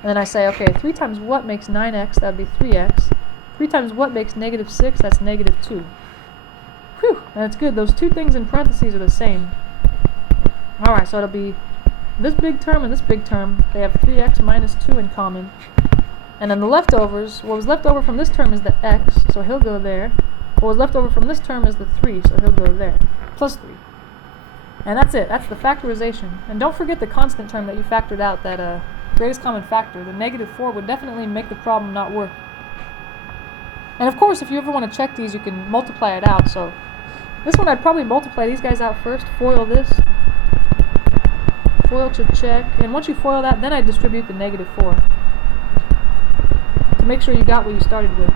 And then I say, okay, 3 times what makes 9x? That would be 3x. 3 times what makes negative 6? That's negative 2. Whew, that's good. Those two things in parentheses are the same. Alright, so it'll be this big term and this big term, they have 3x minus 2 in common. And then the leftovers, what was left over from this term is the x, so he'll go there. What was left over from this term is the 3, so he'll go there. Plus 3. And that's it. That's the factorization. And don't forget the constant term that you factored out, that greatest common factor. The negative 4 would definitely make the problem not work. And of course, if you ever want to check these, you can multiply it out. So this one I'd probably multiply these guys out first, foil this, foil to check, and once you foil that, then I distribute the negative 4 to make sure you got what you started with.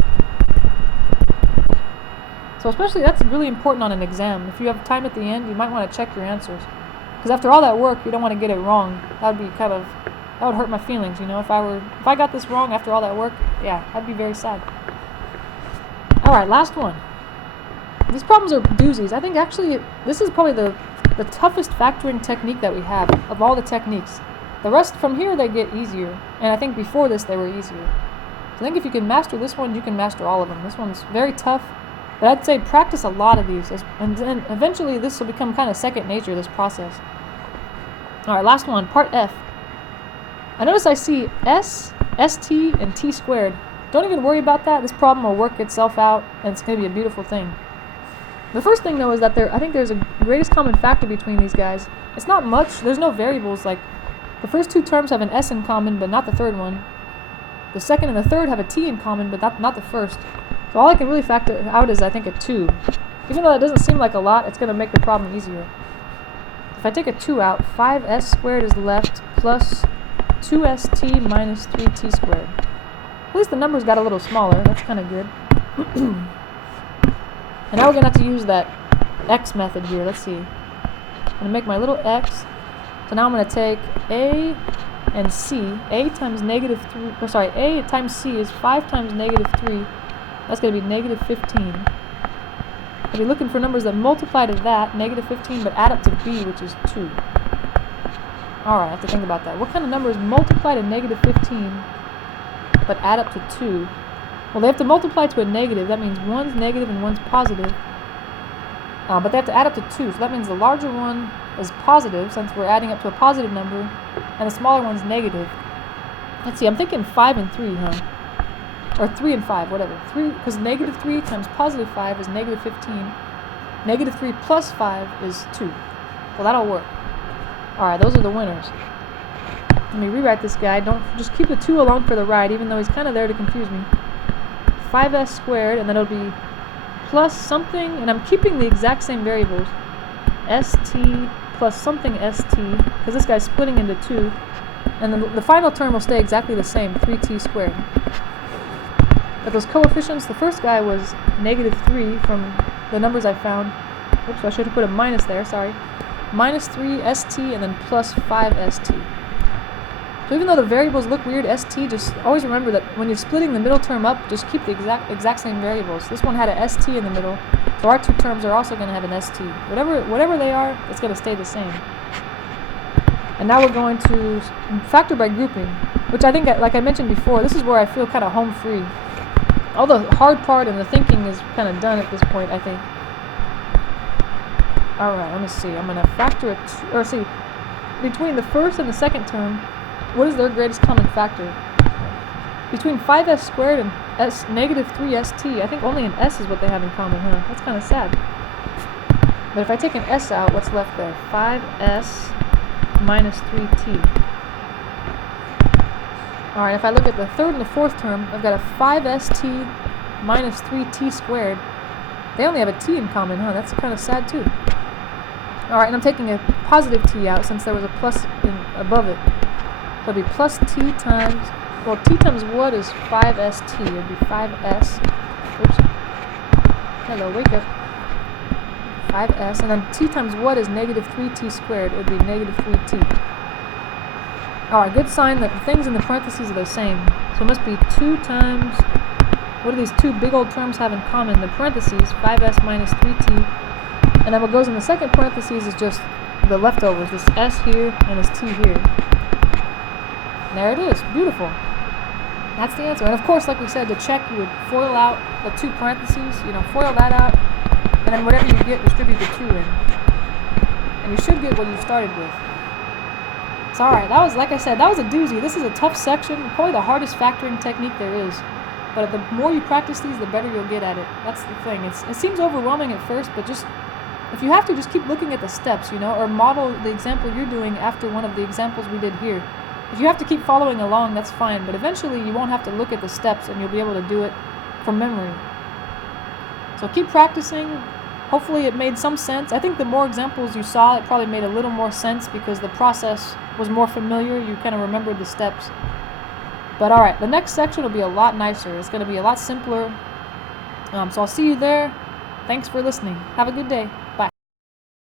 So especially, that's really important on an exam. If you have time at the end, you might want to check your answers. Because after all that work, you don't want to get it wrong. That would be that would hurt my feelings, you know. If I got this wrong after all that work, yeah, I'd be very sad. Alright, last one. These problems are doozies. I think actually, this is probably the toughest factoring technique that we have, of all the techniques. The rest from here, they get easier. And I think before this, they were easier. So I think if you can master this one, you can master all of them. This one's very tough. But I'd say practice a lot of these, and then eventually this will become kind of second nature, this process. Alright, last one, part F. I notice I see S, ST, and T squared. Don't even worry about that. This problem will work itself out, and it's going to be a beautiful thing. The first thing, though, is that I think there's a greatest common factor between these guys. It's not much. There's no variables. Like, the first two terms have an S in common, but not the third one. The second and the third have a T in common, but not the first. So all I can really factor out is, I think, a 2. Even though that doesn't seem like a lot, it's going to make the problem easier. If I take a 2 out, 5s squared is left plus 2st minus 3t squared. At least the numbers got a little smaller. That's kind of good. And now we're going to have to use that x method here. Let's see. I'm going to make my little x. So now I'm going to take a and c. A times negative 3, or sorry, a times c is 5 times negative 3. That's going to be negative 15. I'll be looking for numbers that multiply to that, negative 15, but add up to b, which is 2. Alright, I have to think about that. What kind of numbers multiply to negative 15, but add up to 2? Well, they have to multiply to a negative. That means one's negative and one's positive. But they have to add up to 2, so that means the larger one is positive, since we're adding up to a positive number, and the smaller one's negative. Let's see, I'm thinking 5 and 3, huh? Or 3 and 5, whatever. 3, because negative 3 times positive 5 is negative 15. Negative 3 plus 5 is 2. So that'll work. Alright, those are the winners. Let me rewrite this guy. Don't just keep the 2 along for the ride, even though he's kind of there to confuse me. 5s squared, and then it'll be plus something, and I'm keeping the exact same variables. st plus something st, because this guy's splitting into 2. And then the final term will stay exactly the same, 3t squared. But those coefficients, the first guy was negative 3 from the numbers I found. Oops, I should have put a minus there, sorry. Minus 3 st and then plus 5 st. So even though the variables look weird, st, just always remember that when you're splitting the middle term up, just keep the exact same variables. This one had a st in the middle, so our two terms are also going to have an st. Whatever they are, it's going to stay the same. And now we're going to factor by grouping, which I think, like I mentioned before, this is where I feel kind of home free. All the hard part and the thinking is kind of done at this point, I think. Alright, let me see. I'm going to factor between the first and the second term, what is their greatest common factor? Between 5s squared and negative 3st, I think only an s is what they have in common, huh? That's kind of sad. But if I take an s out, what's left there? 5s minus 3t. Alright, if I look at the third and the fourth term, I've got a 5st minus 3t squared. They only have a t in common, huh? That's kind of sad too. Alright, and I'm taking a positive t out since there was a plus above it. So it'll be plus t times, well, t times what is 5st? It would be 5s. Oops. Hello, wake up. 5s, and then t times what is negative 3t squared? It would be negative 3t. Alright, good sign that the things in the parentheses are the same. So it must be 2 times, what do these two big old terms have in common? The parentheses, 5s minus 3t. And then what goes in the second parentheses is just the leftovers, this s here and this t here. And there it is, beautiful. That's the answer. And of course, like we said, to check, you would FOIL out the two parentheses, FOIL that out, and then whatever you get, distribute the 2 in. And you should get what you started with. It's alright. That was, like I said, that was a doozy. This is a tough section, probably the hardest factoring technique there is. But the more you practice these, the better you'll get at it. That's the thing. It seems overwhelming at first, but just, if you have to, just keep looking at the steps, you know, or model the example you're doing after one of the examples we did here. If you have to keep following along, that's fine, but eventually you won't have to look at the steps and you'll be able to do it from memory. So keep practicing. Hopefully it made some sense. I think the more examples you saw, it probably made a little more sense because the process was more familiar. You kind of remembered the steps. But alright, the next section will be a lot nicer. It's going to be a lot simpler. So I'll see you there. Thanks for listening. Have a good day.